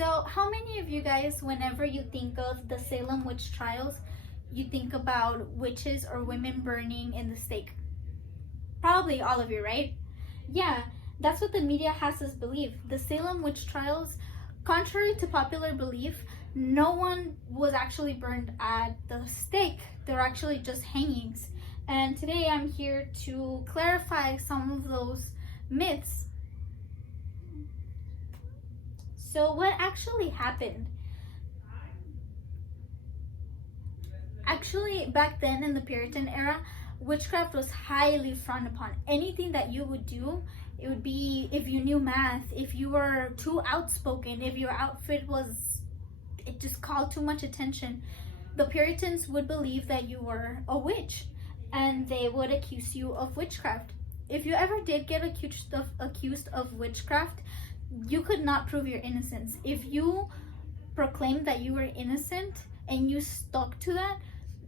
So, how many of you guys, whenever you think of the Salem witch trials, you think about witches or women burning in the stake? Probably all of you, right? Yeah, that's what the media has us believe. The Salem witch trials, contrary to popular belief, no one was actually burned at the stake. They're actually just hangings. And today I'm here to clarify some of those myths. So, what actually happened? Actually, back then in the Puritan era, witchcraft was highly frowned upon. Anything that you would do, it would be if you knew math, if you were too outspoken, if your outfit it just called too much attention. The Puritans would believe that you were a witch and they would accuse you of witchcraft. If you ever did get accused of witchcraft, you could not prove your innocence. If you proclaimed that you were innocent and you stuck to that,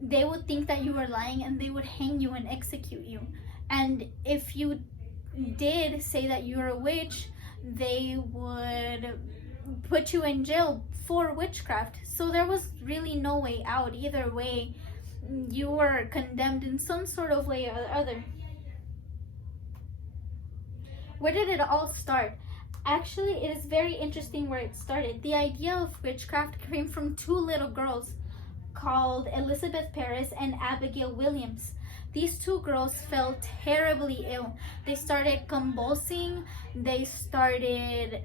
they would think that you were lying and they would hang you and execute you. And if you did say that you were a witch, they would put you in jail for witchcraft. So there was really no way out. Either way, you were condemned in some sort of way or other. Where did it all start? Actually, it is very interesting where it started. The idea of witchcraft came from two little girls called Elizabeth Parris and Abigail Williams. These two girls fell terribly ill. They started convulsing. They started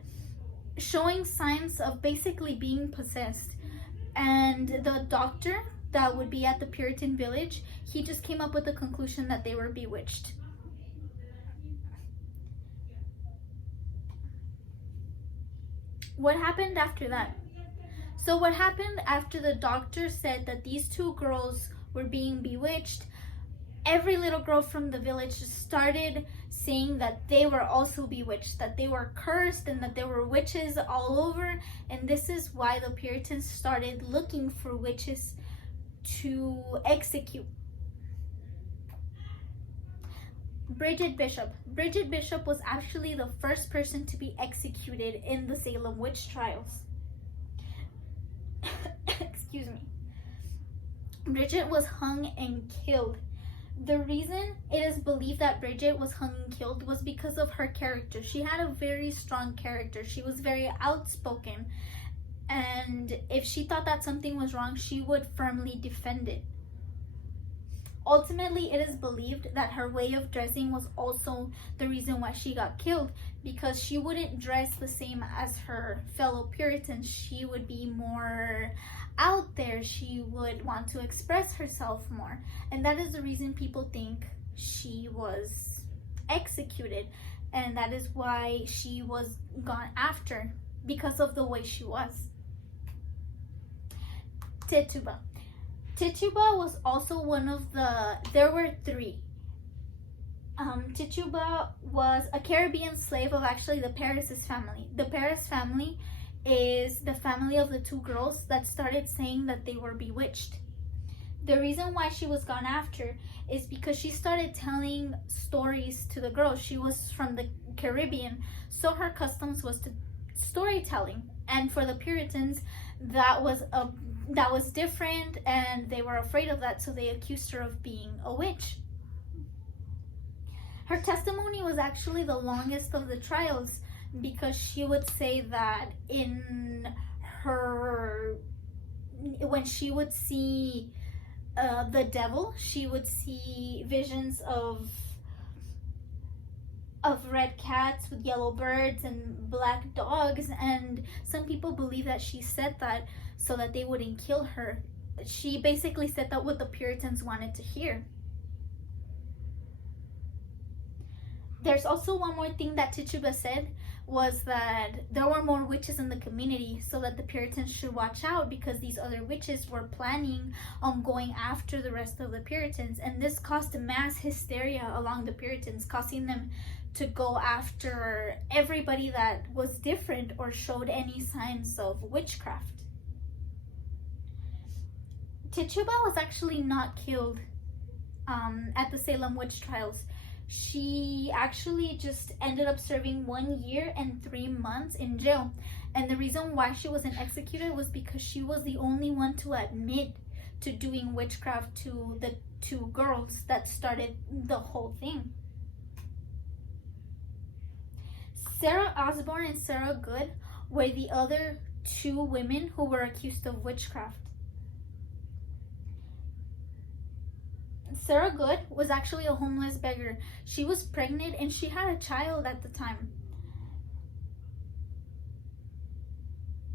showing signs of basically being possessed. And the doctor that would be at the Puritan village, he just came up with the conclusion that they were bewitched. What happened after that? So what happened after the doctor said that these two girls were being bewitched, every little girl from the village just started saying that they were also bewitched, that they were cursed and that there were witches all over. And this is why the Puritans started looking for witches to execute. Bridget Bishop. Bridget Bishop was actually the first person to be executed in the Salem witch trials. Excuse me. Bridget was hung and killed. The reason it is believed that Bridget was hung and killed was because of her character. She had a very strong character. She was very outspoken. And if she thought that something was wrong, she would firmly defend it. Ultimately, it is believed that her way of dressing was also the reason why she got killed, because she wouldn't dress the same as her fellow Puritans. She would be more out there. She would want to express herself more. And that is the reason people think she was executed. And that is why she was gone after, because of the way she was. Tituba. Tituba was also one of there were three. Tituba was a Caribbean slave of actually the Parris's family. The Parris family is the family of the two girls that started saying that they were bewitched. The reason why she was gone after is because she started telling stories to the girls. She was from the Caribbean, so her customs was to storytelling. And for the Puritans, that was different, and they were afraid of that, so they accused her of being a witch. Her testimony was actually the longest of the trials, because she would say that when she would see the devil, she would see visions of red cats with yellow birds and black dogs, and some people believe that she said that so that they wouldn't kill her. She basically said that what the Puritans wanted to hear. There's also one more thing that Tituba said, was that there were more witches in the community, so that the Puritans should watch out, because these other witches were planning on going after the rest of the Puritans. And this caused mass hysteria along the Puritans, causing them to go after everybody that was different or showed any signs of witchcraft. Tituba was actually not killed at the Salem witch trials. She actually just ended up serving 1 year and 3 months in jail. And the reason why she wasn't executed was because she was the only one to admit to doing witchcraft to the two girls that started the whole thing. Sarah Osborne and Sarah Good were the other two women who were accused of witchcraft. Sarah Good was actually a homeless beggar. She was pregnant and she had a child at the time.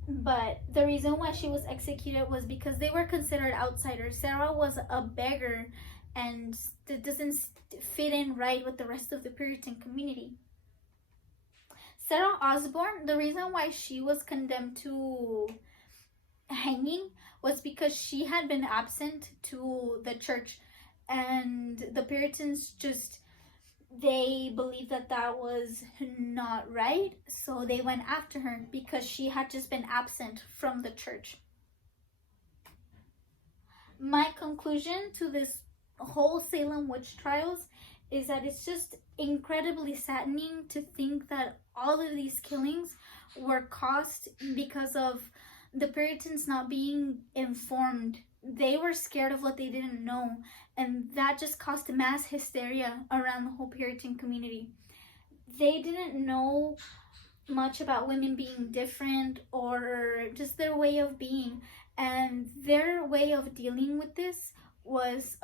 But the reason why she was executed was because they were considered outsiders. Sarah was a beggar and it doesn't fit in right with the rest of the Puritan community. Sarah Osborne, the reason why she was condemned to hanging was because she had been absent to the church, and the Puritans they believed that that was not right, so they went after her because she had just been absent from the church. My conclusion to this whole Salem witch trials is that it's just incredibly saddening to think that all of these killings were caused because of the Puritans not being informed. They were scared of what they didn't know, and that just caused mass hysteria around the whole Puritan community. They didn't know much about women being different or just their way of being, and their way of dealing with this was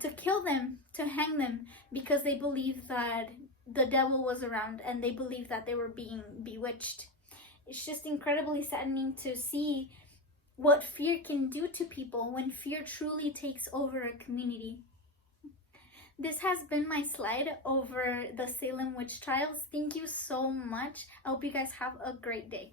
to kill them, to hang them, because they believed that the devil was around and they believed that they were being bewitched. It's just incredibly saddening to see what fear can do to people when fear truly takes over a community. This has been my slide over the Salem witch trials. Thank you so much. I hope you guys have a great day.